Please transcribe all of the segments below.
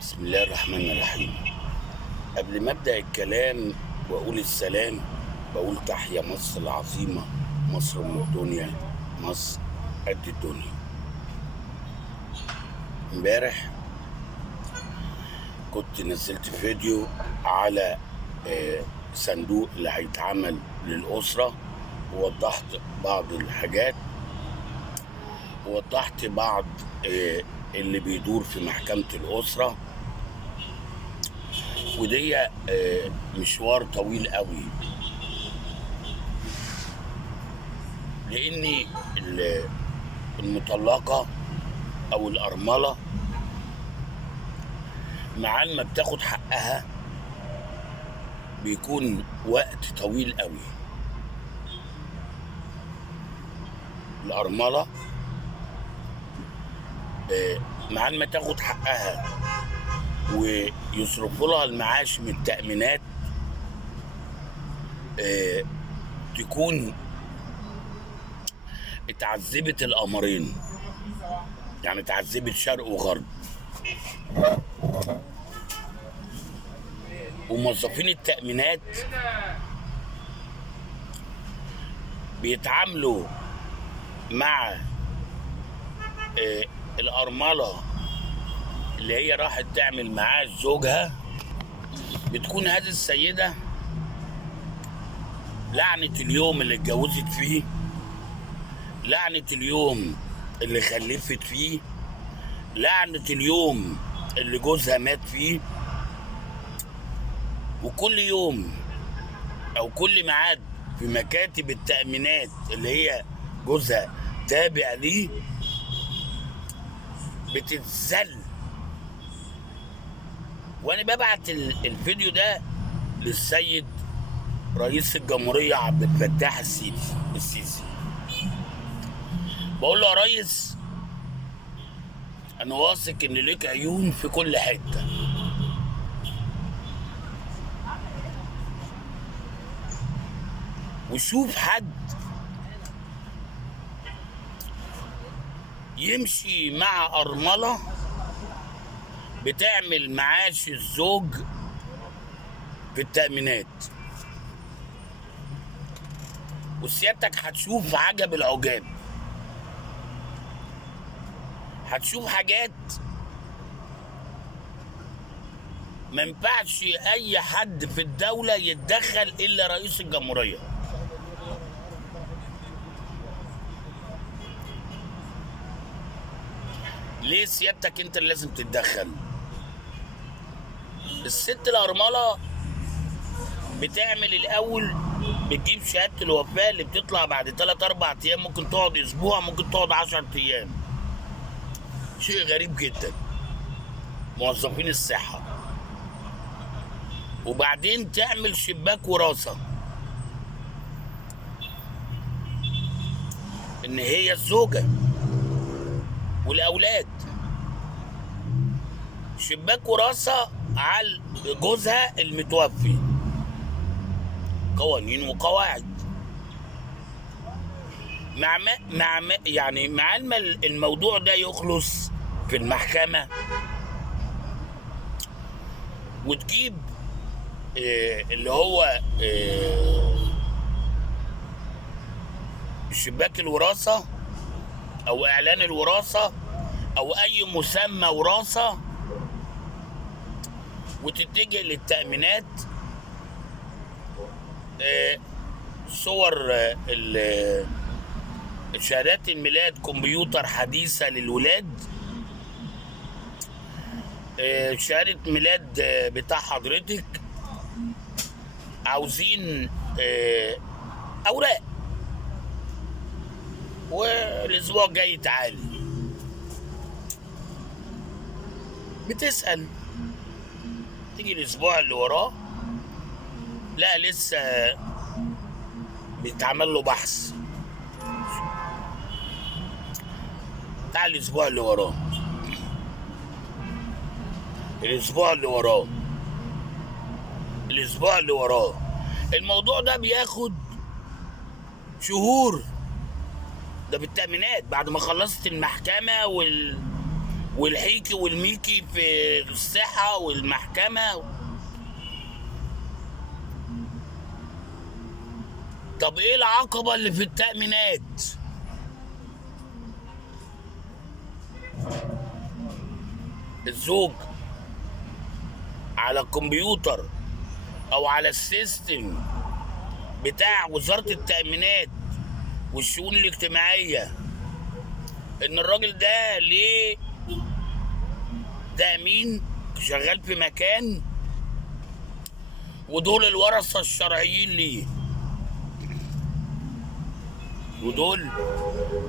بسم الله الرحمن الرحيم. قبل ما ابدا الكلام واقول السلام، بقول تحيا مصر العظيمه، مصر ام الدنيا، مصر قد الدنيا. امبارح كنت نزلت فيديو على صندوق اللي هيتعمل للاسره، ووضحت بعض الحاجات، ووضحت بعض اللي بيدور في محكمه الاسره. ودي مشوار طويل قوي، لان المطلقه او الارمله مع ما بتاخد حقها بيكون وقت طويل قوي. الارمله مع ما تاخد حقها ويصرفوا لها المعاش من التأمينات، تكون اتعذبت القمرين، يعني اتعذبت شرق وغرب. وموظفين التأمينات بيتعاملوا مع الأرملة اللي هي راحت تعمل معاش زوجها. بتكون هذه السيدة لعنة اليوم اللي اتجوزت فيه، لعنة اليوم اللي خلفت فيه، لعنة اليوم اللي جوزها مات فيه. وكل يوم او كل ميعاد في مكاتب التأمينات اللي هي جوزها تابع ليه بتتذل. وانا ببعت الفيديو ده للسيد رئيس الجمهورية عبد الفتاح السيسي، بقول له يا ريس، انا واثق ان ليك عيون في كل حتة، وشوف حد يمشي مع أرملة بتعمل معاش الزوج في التأمينات، وسيادتك هتشوف عجب العجاب. هتشوف حاجات ما ينفعش اي حد في الدولة يتدخل الا رئيس الجمهورية. ليه سيادتك انت اللي لازم تتدخل؟ الست الأرملة بتعمل الاول، بتجيب شهادة الوفاة اللي بتطلع بعد 3-4 ايام، ممكن تقعد اسبوع، ممكن تقعد 10 ايام. شيء غريب جدا، موظفين الصحة. وبعدين تعمل شباك وراثة ان هي الزوجة والاولاد، شباك وراثة على جوزها المتوفي. قوانين وقواعد يعني مع الموضوع ده يخلص في المحكمة، وتجيب اللي هو شباك الوراثة او اعلان الوراثة او اي مسمى وراثة، وتتجه للتأمينات صور شهادات الميلاد كمبيوتر حديثة للولاد، شهادة ميلاد بتاع حضرتك، عاوزين أوراق، والأسبوع الجاي تعالي. بتسأل، تيجي الأسبوع اللي وراه، لا لسه بيتعمل له بحث. تعال الأسبوع اللي وراه، الأسبوع اللي وراه، الأسبوع اللي وراه. الموضوع ده بياخد شهور. ده بالتأمينات بعد ما خلصت المحكمة والحيكي والميكي في الصحة والمحكمة. طب ايه العقبة اللي في التأمينات؟ الزوج على الكمبيوتر او على السيستم بتاع وزارة التأمينات والشؤون الاجتماعية ان الراجل ده ليه تأمين شغال في مكان، ودول الورثة الشرعيين ليه، ودول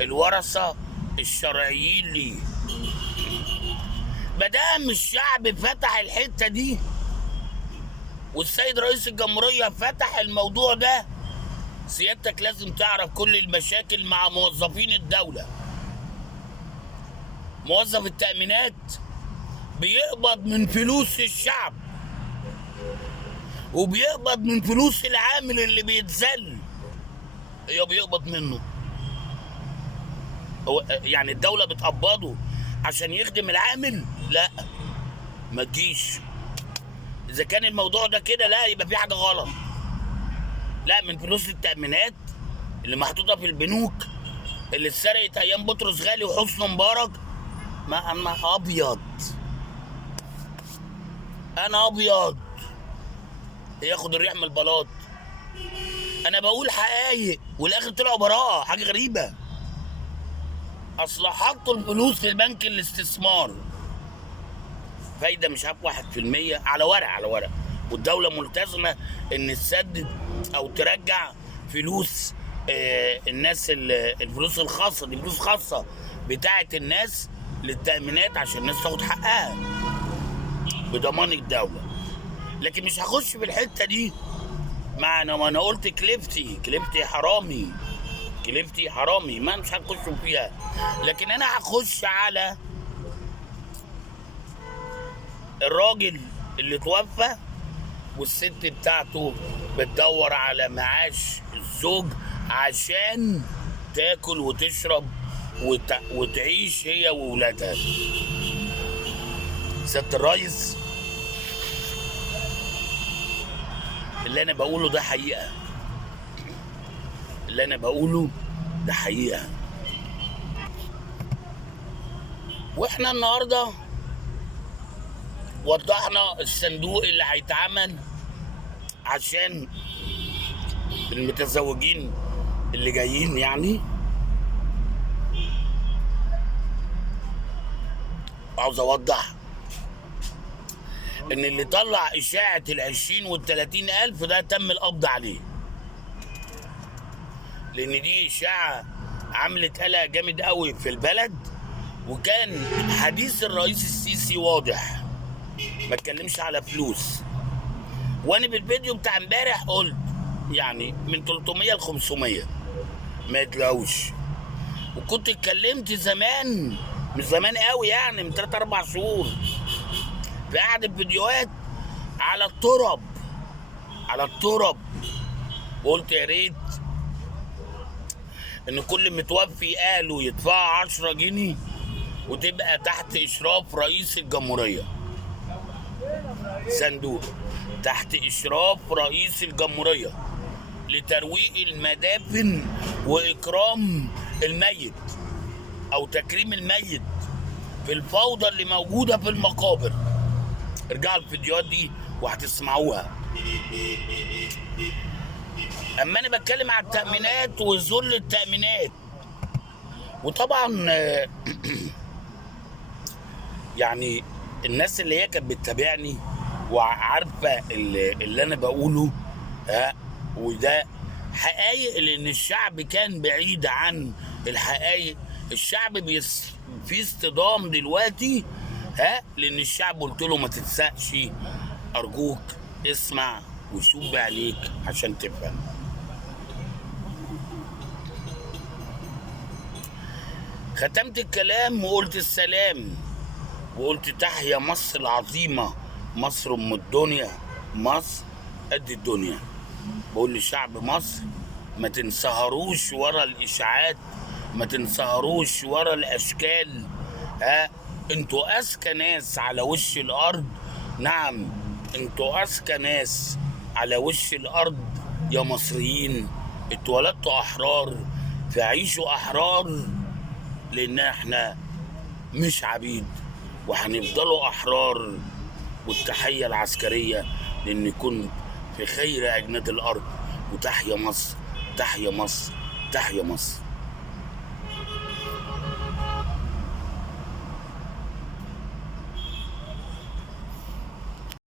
الورثة الشرعيين ليه. مادام الشعب فتح الحتة دي والسيد رئيس الجمهورية فتح الموضوع ده، سيادتك لازم تعرف كل المشاكل مع موظفين الدولة. موظف التأمينات بيقبض من فلوس الشعب وبيقبض من فلوس العامل اللي بيتذل، هو بيقبض منه. هو يعني الدولة بتقبضه عشان يخدم العامل؟ لا، ما تجيش. إذا كان الموضوع ده كده لا، يبقى في حاجة غلط. لا، من فلوس التأمينات اللي محطوطة في البنوك اللي اتسرقت أيام بطرس غالي وحسني مبارك. ما أنا أبيض، أنا أبيض ياخد الريح من البلاط. أنا بقول حقايق والآخر طلعوا براءة، حاجة غريبة. أصل حطوا الفلوس في البنك الاستثمار، فايدة مش عارف 1% على ورق، على ورق، والدولة ملتزمة إن تسدد أو ترجع فلوس الناس، الفلوس الخاصة دي فلوس خاصة بتاعة الناس للتأمينات عشان الناس تاخد حقها بضمان الدولة. لكن مش هخش في الحتة دي. ما أنا قلت كليفتي حرامي، كليفتي حرامي، ما مش هنخش فيها. لكن أنا هخش على الراجل اللي توفى والست بتاعته بتدور على معاش الزوج عشان تاكل وتشرب وتعيش هي وولادها. سيادة الريس، اللي انا بقوله ده حقيقة، اللي انا بقوله ده حقيقة. واحنا النهارده وضحنا الصندوق اللي هيتعمل عشان المتزوجين اللي جايين. يعني عاوز اوضح ان اللي طلع اشاعة 20 وال30 الف ده تم القبض عليه، لان دي اشاعة عملت قلق جامد قوي في البلد. وكان حديث الرئيس السيسي واضح، ما اتكلمش على فلوس. وانا بالفيديو بتاع امبارح قلت يعني من 300 ل 500 ما يطلعوش. وكنت اتكلمت زمان، مش زمان قوي يعني، من 3 4 شهور في احد الفيديوهات على الترب، على الترب، وقلت يا ريت ان كل متوفي قالوا يدفعوا 10 جنيه وتبقى تحت اشراف رئيس الجمهورية. صندوق تحت اشراف رئيس الجمهورية لترويق المدافن واكرام الميت او تكريم الميت في الفوضى اللي موجودة في المقابر. ارجعوا الفيديوهات دي وهتسمعوها. اما انا بتكلم على التأمينات وذل التأمينات، وطبعا يعني الناس اللي هي كانت بتتابعني وعارفه اللي انا بقوله، وده حقائق، لان الشعب كان بعيد عن الحقائق. الشعب في اصطدام دلوقتي، لان الشعب قلت له ما تتسقش، ارجوك اسمع وشوف بعينيك عشان تفهم. ختمت الكلام وقلت السلام، وقلت تحيا مصر العظيمة، مصر ام الدنيا، مصر قد الدنيا. بقول لشعب مصر ما تنسهروش ورا الاشاعات، ما تنسهروش ورا الاشكال انتوا اذكى ناس على وش الارض. نعم، انتوا اذكى ناس على وش الارض يا مصريين. اتولدتوا احرار، فعيشوا احرار، لان احنا مش عبيد وهنفضلوا احرار. والتحية العسكرية، لان كنت في خير اجناد الارض. وتحيا مصر، تحيا مصر، تحيا مصر.